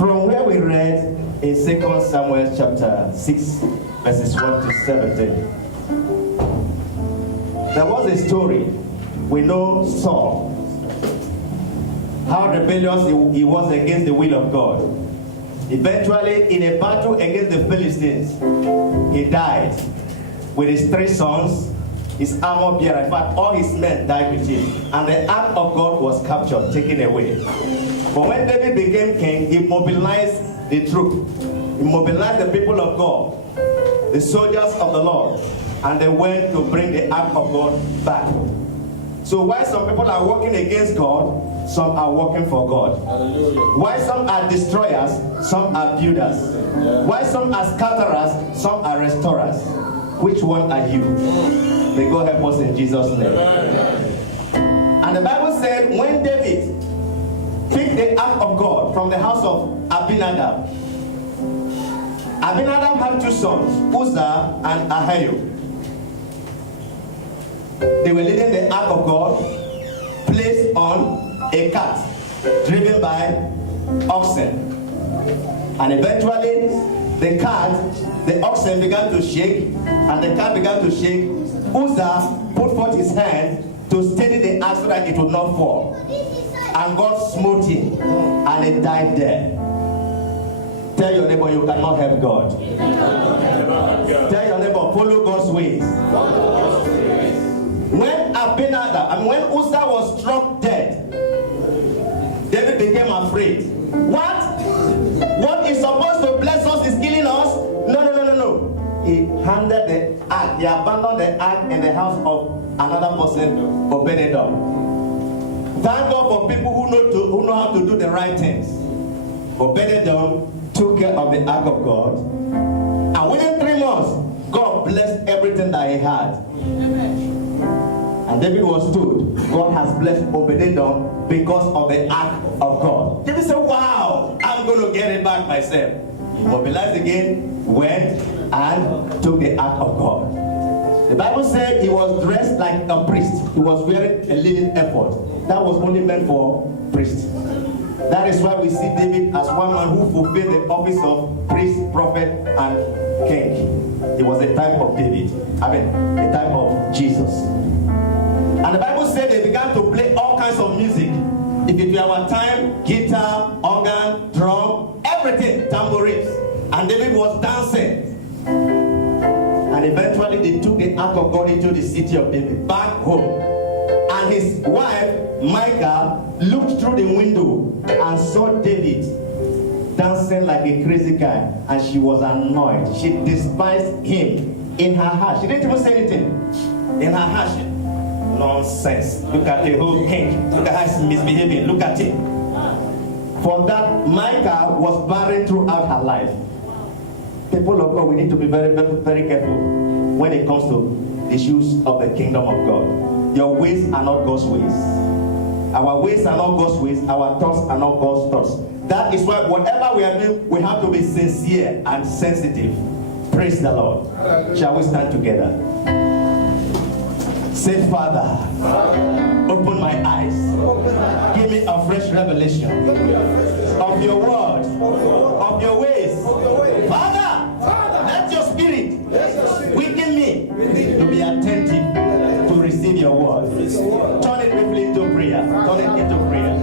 From where we read in 2 Samuel chapter 6, verses 1 to 17, there was a story. We know Saul, how rebellious he was against the will of God. Eventually, in a battle against the Philistines, he died with his 3 sons, his armor bearer. In fact, all his men died with him. And the ark of God was captured, taken away. But when David became king, he mobilized the troop. He mobilized the people of God, the soldiers of the Lord, and they went to bring the ark of God back. So while some people are working against God, some are working for God. While some are destroyers, some are builders. While some are scatterers, some are restorers. Which one are you? May God help us in Jesus' name. And the Bible said when David picked the ark of God from the house of Abinadab, Abinadab had 2 sons, Uzzah and Ahio. They were leading the ark of God, placed on a cart, driven by oxen. And eventually, the oxen began to shake, and the cart began to shake. Uzzah put forth his hand to steady the ark so that it would not fall. And God smote him, and he died there. Tell your neighbor you cannot help God. Tell your neighbor, follow God's ways. When when Uzzah was struck dead, David became afraid. What is supposed to bless us is killing us? No. He handed the ark. He abandoned the ark in the house of another person, Obed-Edom. Thank God for people who know how to do the right things. Obed-Edom took care of the ark of God, and within 3 months, God blessed everything that he had. And David was told, God has blessed Obed-Edom because of the ark of God. David said, wow, I'm going to get it back myself. He mobilized again, went and took the ark of God. The Bible said he was dressed like a priest. He was wearing a linen ephod. That was only meant for priests. That is why we see David as one man who fulfilled the office of priest, prophet, and king. He was a type of David. A type of Jesus. And the Bible said they began to play all kinds of music. If it were our time, guitar, organ, drum, everything, tambourines. And David was dancing. And eventually they took the ark of God into the city of David, back home. And his wife, Michal, looked through the window and saw David dancing like a crazy guy. And she was annoyed. She despised him in her heart. She didn't even say anything. In her heart, nonsense. Look at the whole king. Look at how he's misbehaving. Look at it. For that, Michal was barren throughout her life. People of God, we need to be very, very, very careful when it comes to the issues of the kingdom of God. Your ways are not God's ways. Our ways are not God's ways. Our thoughts are not God's thoughts. That is why whatever we are doing, we have to be sincere and sensitive. Praise the Lord. Shall we stand together? Say, Father, open my eyes. Give me a fresh revelation of your word, of your ways. Father, let your spirit quicken me to be attentive to receive your word. Turn it briefly into prayer. Turn it into prayer.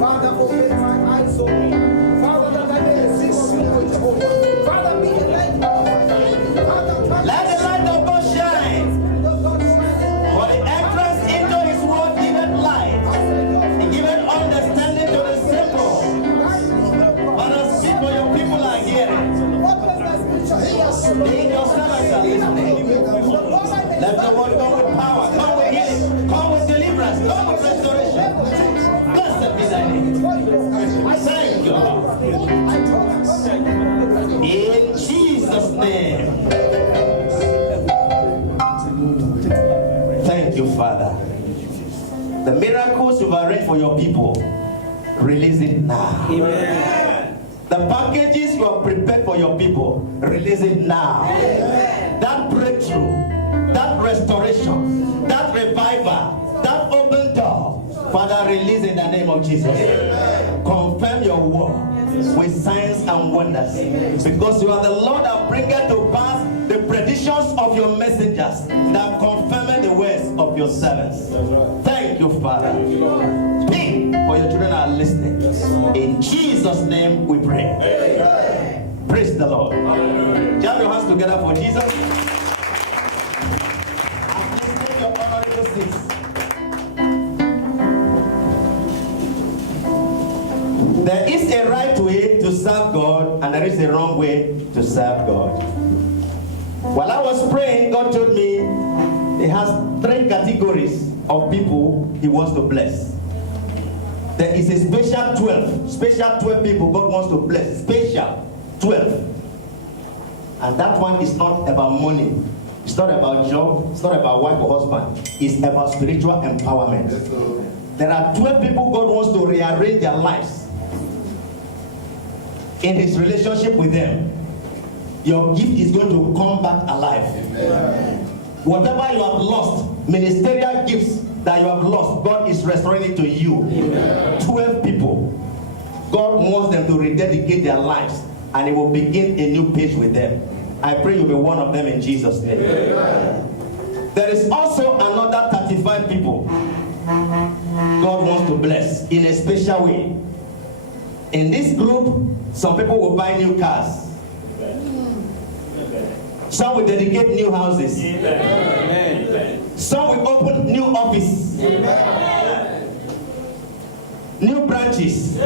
Father, open my eyes, Father, that I may see what you want. Father, be a light. Let the light of God shine. For the entrance into his word giveth light. And giveth understanding to the simple. Father, speak for your people are hearing. Lead your servants are listening. Let the word come with power, come with healing, come with deliverance, come with restoration. Blessed be thy name. Thank God. In Jesus' name. Thank you, Father. The miracles you've arranged for your people, release it now. Amen. The packages you have prepared for your people, release it now. Amen. That breakthrough, that restoration, that revival, that open door, Father, release in the name of Jesus. Confirm your word with signs and wonders. Because you are the Lord that bringeth to pass the predictions of your messengers, that confirm the words of your servants. Thank you, Father. Speak, for your children are listening. In Jesus' name we pray. Praise the Lord. Jam your hands together for Jesus. And please take your honorable seats. There is a right way to serve God, and there is a wrong way to serve God. While I was praying, God told me He has 3 categories of people He wants to bless. There is a special 12 people God wants to bless. Special 12. And that one is not about money. It's not about job. It's not about wife or husband. It's about spiritual empowerment. There are 12 people God wants to rearrange their lives in His relationship with them. Your gift is going to come back alive. Whatever you have lost, ministerial gifts that you have lost, God is restoring it to you. 12 people. God wants them to rededicate their lives, and He will begin a new page with them. I pray you'll be one of them in Jesus' name. There is also another 35 people God wants to bless in a special way. In this group, some people will buy new cars. Some will dedicate new houses. Some will open new offices. New branches.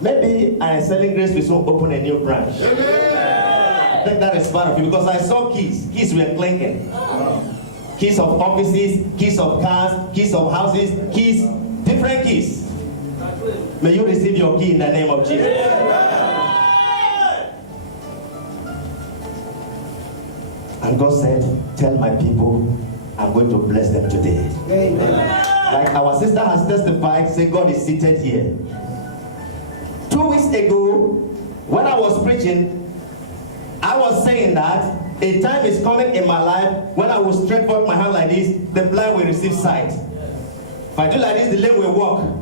Maybe Selling Grace will soon open a new branch. I think that is part of it, because I saw keys. Keys were clinking. Keys of offices, keys of cars, keys of houses, keys, different keys. May you receive your key in the name of Jesus. And God said, tell my people, I'm going to bless them today. Like our sister has testified, say God is seated here. 2 weeks ago, when I was preaching, I was saying that a time is coming in my life when I will stretch forth my hand like this, the blind will receive sight. If I do like this, the lame will walk.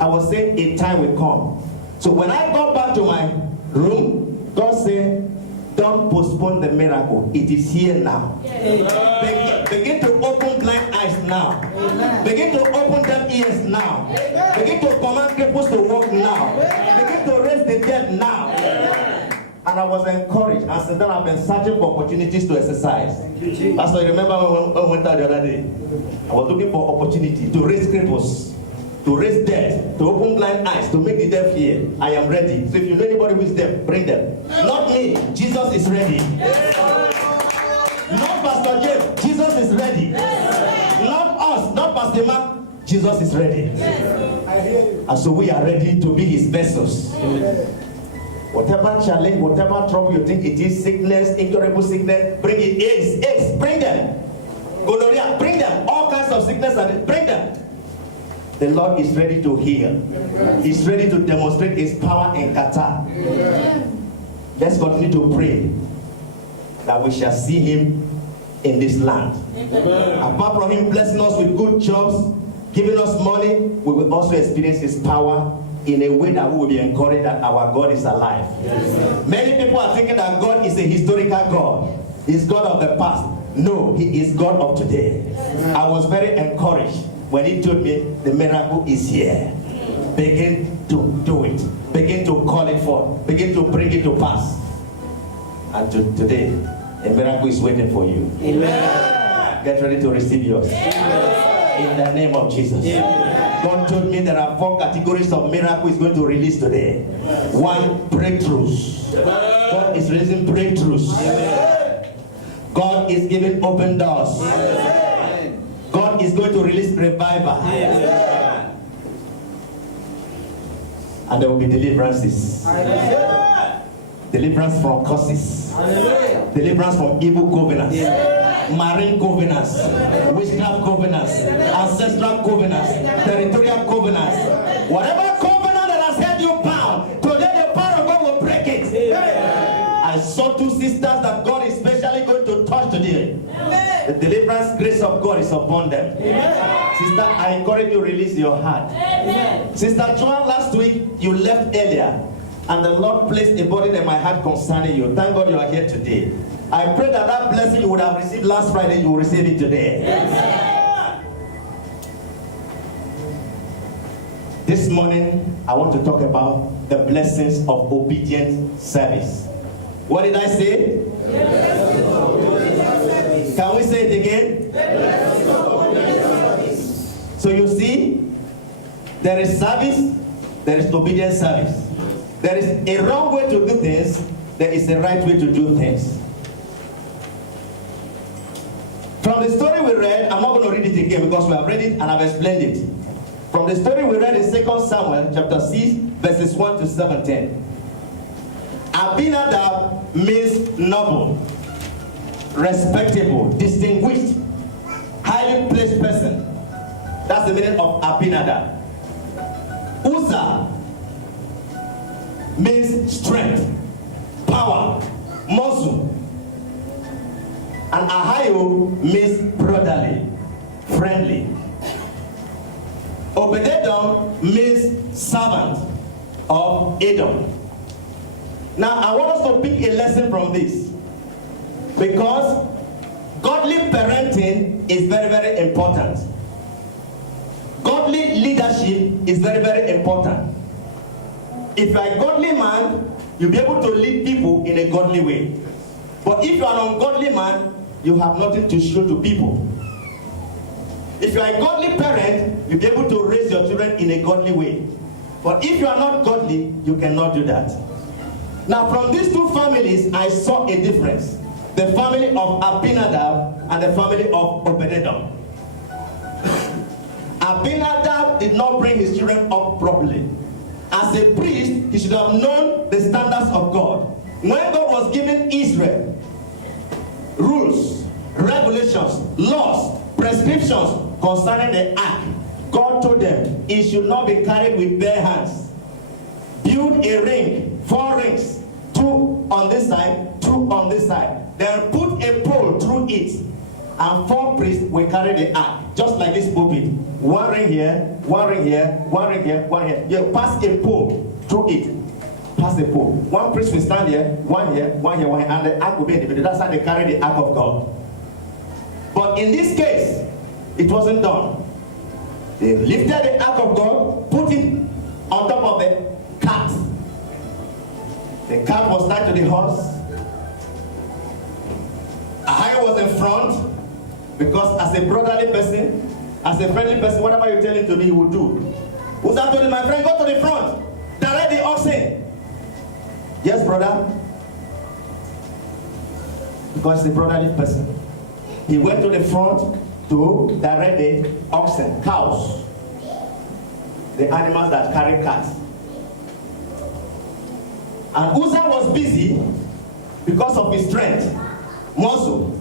I was saying a time will come. So when I got back to my room, God said, don't postpone the miracle. It is here now. Begin to open blind eyes now. Begin to open deaf ears now. Begin to command cripples to walk now. Begin to raise the dead now. And I was encouraged. And since then I've been searching for opportunities to exercise. Pastor, you remember when I went out the other day? I was looking for opportunity to raise cripples, to raise dead, to open blind eyes, to make the deaf hear. I am ready. So if you know anybody who is deaf, bring them. Not me. Jesus is ready. Not Pastor James. Jesus is ready. Not us. Not Pastor Mark. Jesus is ready. And so we are ready to be His vessels. Whatever challenge, whatever trouble you think it is, sickness, incurable sickness, bring it. AIDS, bring them. Gonorrhea, bring them. All kinds of sickness, bring them. The Lord is ready to heal. He's ready to demonstrate His power in Qatar. Let's continue to pray that we shall see Him in this land. Apart from Him blessing us with good jobs, giving us money, we will also experience His power in a way that we will be encouraged that our God is alive. Many people are thinking that God is a historical God. He's God of the past. No, He is God of today. I was very encouraged when He told me the miracle is here. Begin to do it. Begin to call it forth. Begin to bring it to pass. And today, a miracle is waiting for you. Amen. Get ready to receive yours. Amen. In the name of Jesus. Amen. God told me there are 4 categories of miracle He's going to release today. 1, breakthroughs. God is releasing breakthroughs. God is giving open doors. God is going to release revival. And there will be deliverances. Deliverance from curses. Deliverance from evil covenants. Marine covenants. Witchcraft covenants. Ancestral covenants. Territorial covenants. Whatever covenant that has held you bound, today the power of God will break it. I saw 2 sisters that God is specially going to touch today. The deliverance grace of God is upon them. Amen. Sister, I encourage you to release your heart. Amen. Sister Joan, last week you left earlier, and the Lord placed a burden in my heart concerning you. Thank God you are here today. I pray that that blessing you would have received last Friday, you will receive it today. Amen. This morning, I want to talk about the blessings of obedient service. What did I say? Can we say it again? So you see, there is service, there is obedient service. There is a wrong way to do things, there is a right way to do things. From the story we read, I'm not going to read it again because we have read it and I've explained it. From the story we read in 2 Samuel chapter 6, verses 1 to 17. Abinadab means noble, respectable, distinguished, highly placed person. That's the meaning of Abinadab. Uzzah means strength, power, muscle. And Ahio means brotherly, friendly. Obed-Edom means servant of Edom. Now, I want us to pick a lesson from this, because godly parenting is very, very important. Godly leadership is very, very important. If you are a godly man, you'll be able to lead people in a godly way. But if you are an ungodly man, you have nothing to show to people. If you are a godly parent, you'll be able to raise your children in a godly way. But if you are not godly, you cannot do that. Now, from these two families, I saw a difference. The family of Abinadab and the family of Obed-Edom. Abinadab did not bring his children up properly. As a priest, he should have known the standards of God. When God was giving Israel rules, regulations, laws, prescriptions concerning the ark, God told them it should not be carried with bare hands. Build a ring, 4 rings, 2 on this side, 2 on this side. Then put a pole through it, and 4 priests will carry the ark, just like this pulpit. 1 ring here, 1 ring here, 1 ring here, 1 here. You pass a pole through it. Pass the pole. 1 priest will stand here, 1 here, 1 here, 1 here, and the ark will be in the middle. That's how they carry the ark of God. But in this case, it wasn't done. They lifted the ark of God, put it on top of the cart. The cart was tied to the horse. Ahio was in front, because as a brotherly person, as a friendly person, whatever you tell him to do, he will do. Uzzah told him, my friend, go to the front, direct the oxen. Yes, brother. Because he's a brotherly person. He went to the front to direct the oxen, cows, the animals that carry cats. And Uzzah was busy because of his strength, muscle.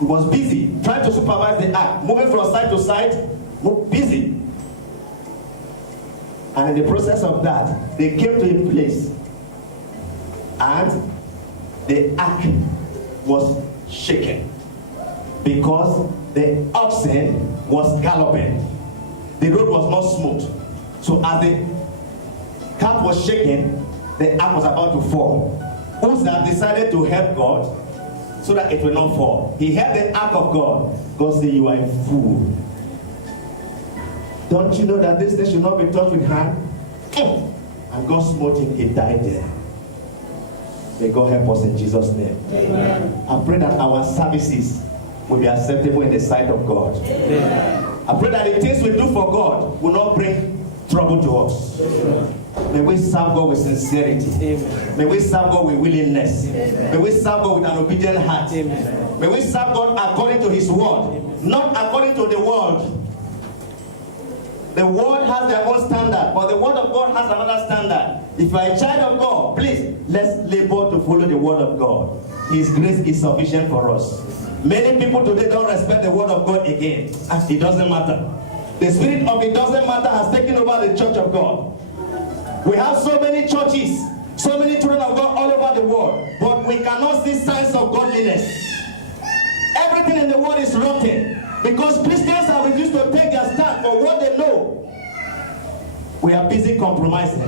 He was busy trying to supervise the ark, moving from side to side, busy. And in the process of that, they came to a place, and the ark was shaken because the oxen was galloping. The road was not smooth. So as the cart was shaken, the ark was about to fall. Uzzah decided to help God so that it will not fall. He held the ark of God. God said, you are a fool. Don't you know that this thing should not be touched with hand? And God smote him, he died there. May God help us in Jesus' name. Amen. I pray that our services will be acceptable in the sight of God. Amen. I pray that the things we do for God will not bring trouble to us. Amen. May we serve God with sincerity. Amen. May we serve God with willingness. Amen. May we serve God with an obedient heart. Amen. May we serve God according to His word, Amen. Not according to the world. The world has their own standard, but the word of God has another standard. If you are a child of God, please, let's labor to follow the word of God. His grace is sufficient for us. Many people today don't respect the word of God again. It doesn't matter. The spirit of it doesn't matter has taken over the church of God. We have so many churches, so many children of God all over the world, but we cannot see signs of godliness. Every everything in the world is rotten. Because Christians have refused to take their stand for what they know. We are busy compromising.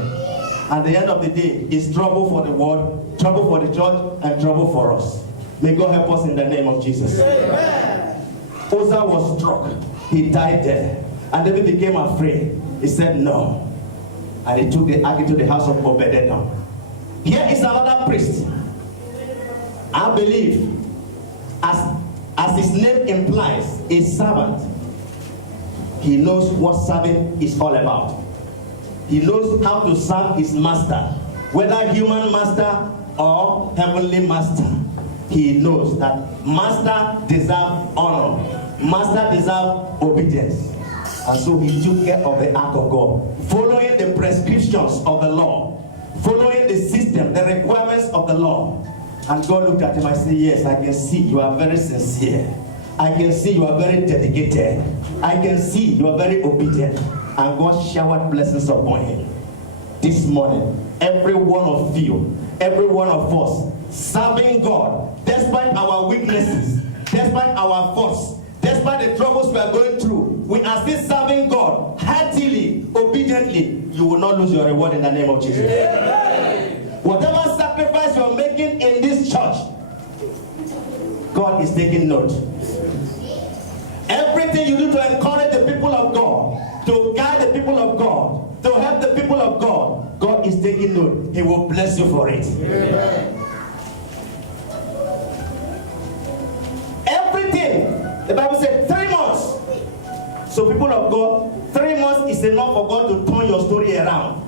At the end of the day, it's trouble for the world, trouble for the church, and trouble for us. May God help us in the name of Jesus. Amen. Uzzah was struck. He died there. And David became afraid. He said no. And he took the ark into the house of Obed-Edom. Here is another priest. I believe, as his name implies, a servant. He knows what serving is all about. He knows how to serve his master, whether human master or heavenly master. He knows that master deserves honor, master deserves obedience. And so he took care of the ark of God, following the prescriptions of the law, following the system, the requirements of the law. And God looked at him and said, yes, I can see you are very sincere. I can see you are very dedicated. I can see you are very obedient. And God showered blessings upon him. This morning, every one of you, every one of us, serving God, despite our weaknesses, despite our faults, despite the troubles we are going through, we are still serving God heartily, obediently. You will not lose your reward in the name of Jesus. Amen. Whatever sacrifice you are making in this church, God is taking note. Everything you do to encourage the people of God, to guide the people of God, to help the people of God, God is taking note. He will bless you for it. Amen. Everything, the Bible said 3 months. So people of God, 3 months is enough for God to turn your story around.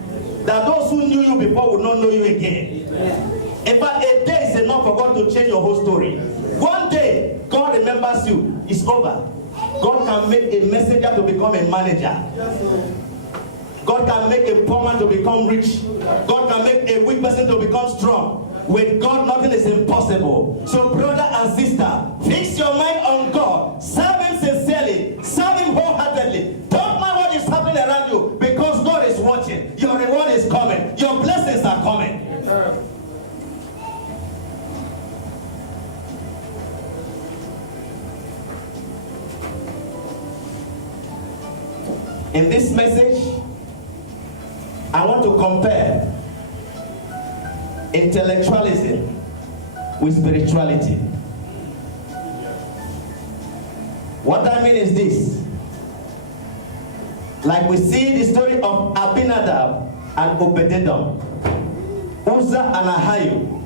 That those who knew you before will not know you again. In fact, a day is enough for God to change your whole story. One day, God remembers you. It's over. God can make a messenger to become a manager. God can make a poor man to become rich. God can make a weak person to become strong. With God, nothing is impossible. So brother and sister, fix your mind on God. Serve him sincerely. Serve him wholeheartedly. Don't mind what is happening around you, because God is watching. Your reward is coming. Your blessings are coming. In this message, I want to compare intellectualism with spirituality. What I mean is this. Like we see the story of Abinadab and Obed-Edom, Uzzah and Ahio.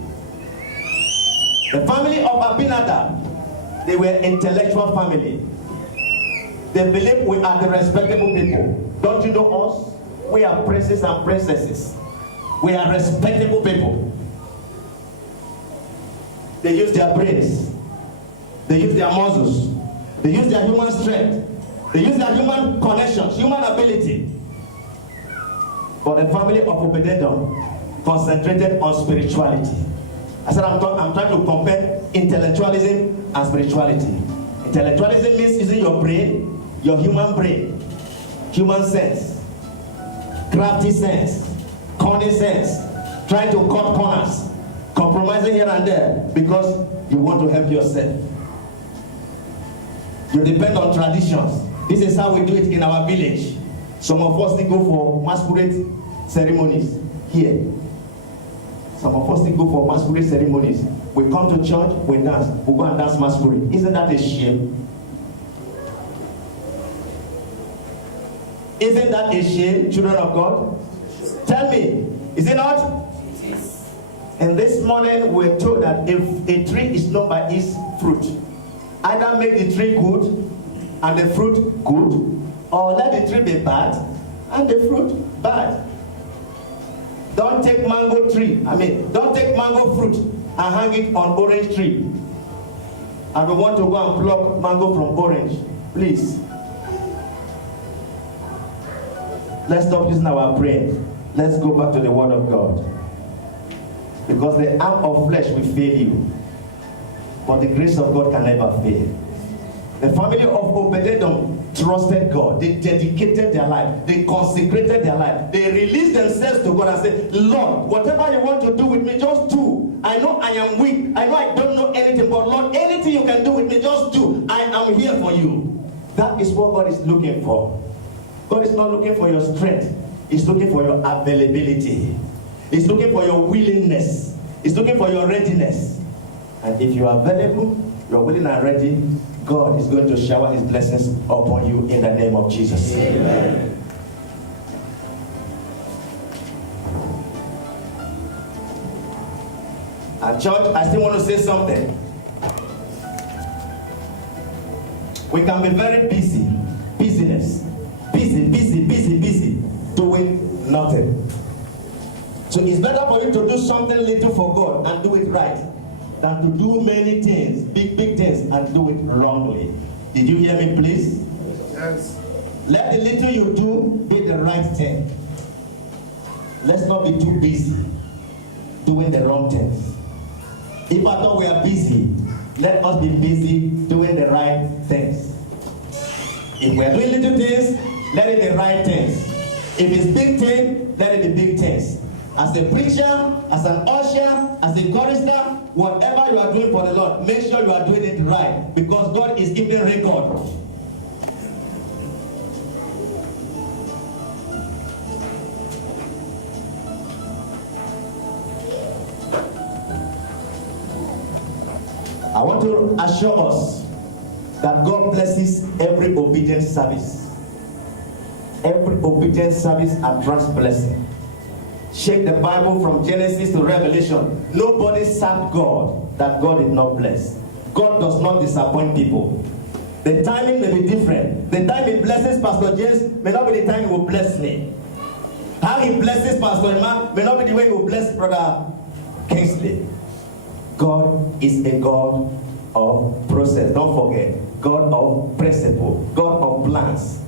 The family of Abinadab, they were intellectual family. They believe we are the respectable people. Don't you know us? We are princes and princesses. We are respectable people. They use their brains. They use their muscles. They use their human strength. They use their human connections, human ability. But the family of Obed-Edom concentrated on spirituality. I said I'm trying to compare intellectualism and spirituality. Intellectualism means using your brain, your human brain, human sense, crafty sense, cunning sense, trying to cut corners, compromising here and there because you want to help yourself. You depend on traditions. This is how we do it in our village. Some of us still go for masquerade ceremonies here. Some of us still go for masquerade ceremonies. We come to church, we dance, we go and dance masquerade. Isn't that a shame? Isn't that a shame, children of God? Tell me, is it not? It is. And this morning we're told that if a tree is known by its fruit, either make the tree good and the fruit good, or let the tree be bad and the fruit bad. Don't take mango fruit and hang it on orange tree. And we want to go and pluck mango from orange. Please. Let's stop using our brain. Let's go back to the word of God. Because the arm of flesh will fail you, but the grace of God can never fail. The family of Obed-Edom trusted God. They dedicated their life. They consecrated their life. They released themselves to God and said, Lord, whatever you want to do with me, just do. I know I am weak. I know I don't know anything, but Lord, anything you can do with me, just do. I'm here for you. That is what God is looking for. God is not looking for your strength. He's looking for your availability. He's looking for your willingness. He's looking for your readiness. And if you are available, you're willing and ready, God is going to shower his blessings upon you in the name of Jesus. Amen. And church, I still want to say something. We can be very busy. Busyness. Busy, doing nothing. So it's better for you to do something little for God and do it right than to do many things, big things, and do it wrongly. Did you hear me, please? Yes. Let the little you do be the right thing. Let's not be too busy doing the wrong things. If I thought we are busy, let us be busy doing the right things. If we are doing little things, let it be right things. If it's big things, let it be big things. As a preacher, as an usher, as a chorister, whatever you are doing for the Lord, make sure you are doing it right, because God is keeping record. I want to assure us that God blesses every obedient service. Every obedient service attracts blessing. Check the Bible from Genesis to Revelation. Nobody served God that God did not bless. God does not disappoint people. The timing may be different. The time he blesses Pastor James may not be the time he will bless me. How he blesses Pastor Emma may not be the way he will bless Brother Kingsley. God is a God of process. Don't forget. God of principle. God of plans.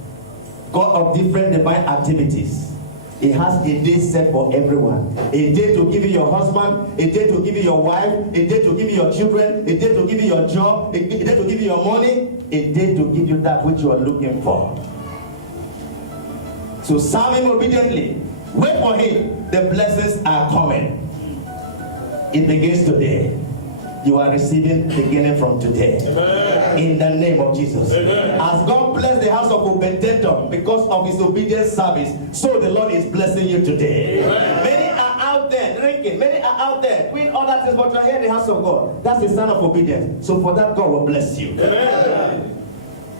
God of different divine activities. He has a day set for everyone. A day to give you your husband, a day to give you your wife, a day to give you your children, a day to give you your job, a day to give you your money, a day to give you that which you are looking for. So serve him obediently. Wait for him. The blessings are coming. It begins today. You are receiving beginning from today. Amen. In the name of Jesus. Amen. As God blessed the house of Obed-Edom because of his obedient service, so the Lord is blessing you today. Amen. Many are out there drinking. Many are out there doing other things, but you are here in the house of God. That's a sign of obedience. So for that, God will bless you. Amen.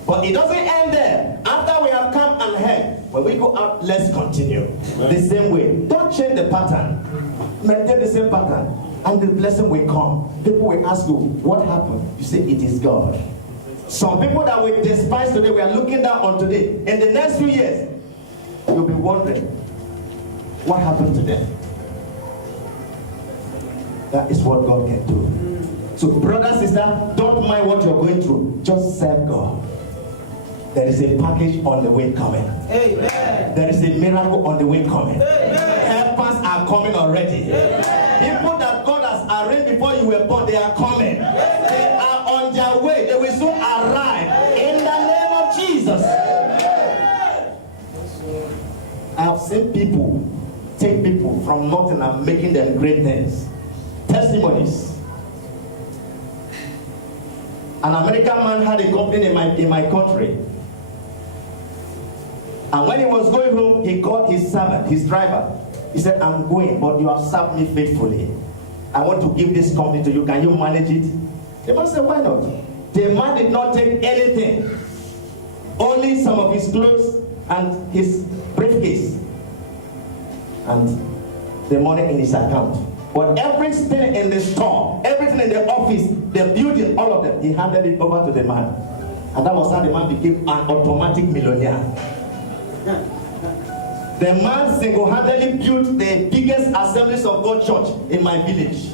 But it doesn't end there. After we have come and heard, when we go out, let's continue. Amen. The same way. Don't change the pattern. Maintain the same pattern. And the blessing will come. People will ask you, what happened? You say, it is God. Some people that we despise today, we are looking down on today. In the next few years, you'll be wondering, what happened to them? That is what God can do. So, brother, sister, don't mind what you're going through. Just serve God. There is a package on the way coming. Amen. There is a miracle on the way coming. Amen. Helpers are coming already. Amen. People that God has arranged before you were born, they are coming. Amen. They are on their way. They will soon arrive. Amen. In the name of Jesus. Amen. I have seen people take people from nothing and making them great things. Testimonies. An American man had a company in my country. And when he was going home, he called his servant, his driver. He said, I'm going, but you have served me faithfully. I want to give this company to you. Can you manage it? The man said, why not? The man did not take anything. Only some of his clothes and his briefcase. And the money in his account. But everything in the store, everything in the office, the building, all of them, he handed it over to the man. And that was how the man became an automatic millionaire. The man single-handedly built the biggest Assemblies of God church in my village.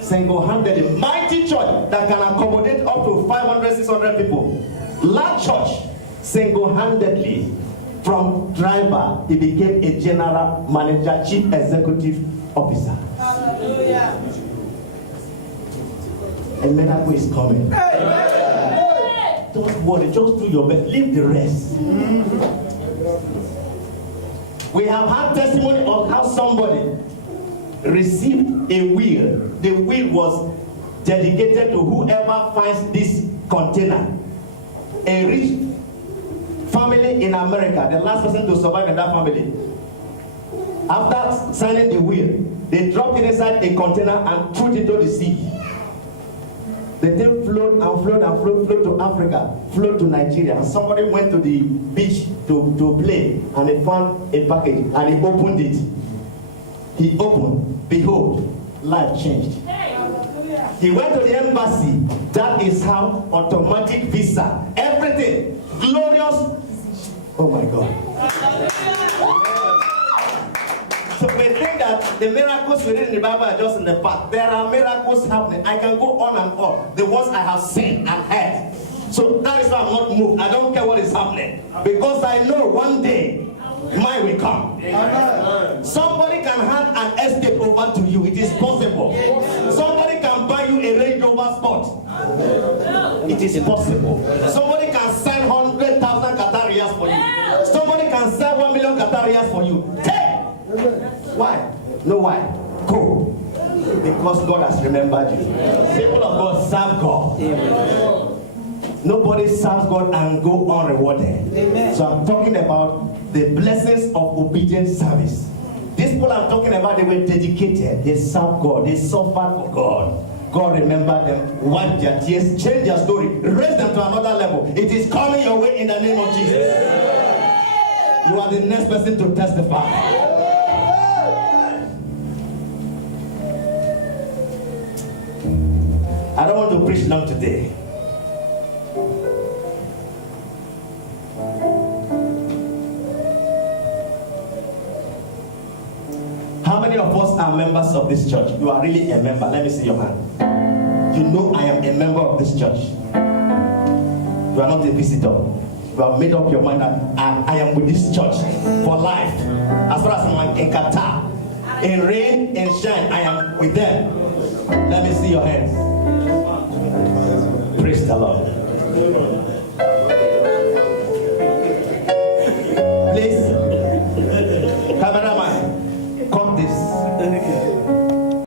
Single-handedly. Mighty church that can accommodate up to 500, 600 people. Large church. Single-handedly. From driver, he became a general manager, chief executive officer. Hallelujah. A miracle is coming. Hey. Don't worry, just do your best. Leave the rest. We have had testimony of how somebody received a will. The will was dedicated to whoever finds this container a rich family in America, the last person to survive in that family. After signing the will, they dropped it inside a container and threw it into the sea. The thing flowed and flowed and flowed to Africa, flowed to Nigeria. And somebody went to the beach to play, and they found a package, and he opened it. He opened, behold, life changed. He went to the embassy. That is how automatic visa, everything, glorious. Oh my God. So we think that the miracles we read in the Bible are just in the past. There are miracles happening. I can go on and on. The ones I have seen and heard. So that is why I'm not moved. I don't care what is happening. Because I know one day mine will come. Amen. Somebody can hand an estate over to you. It is possible. Somebody can buy you a Range Rover Sport. It is possible. Somebody can sell 100,000 Qatarians for you. Somebody can sell 1 million Qatarians for you. Take. Why? No, why? Go. Because God has remembered you. People of God serve God. Amen. Nobody serves God and go unrewarded. Amen. So I'm talking about the blessings of obedient service. These people I'm talking about, they were dedicated. They served God. They suffered for God. God remembered them, wiped their tears, changed their story, raised them to another level. It is coming your way in the name of Jesus. You are the next person to testify. I don't want to preach long today. How many of us are members of this church? You are really a member. Let me see your hand. You know I am a member of this church. You are not a visitor. You have made up your mind that I am with this church for life. As far as I'm in Qatar, in rain and shine, I am with them. Let me see your hands. Praise the Lord.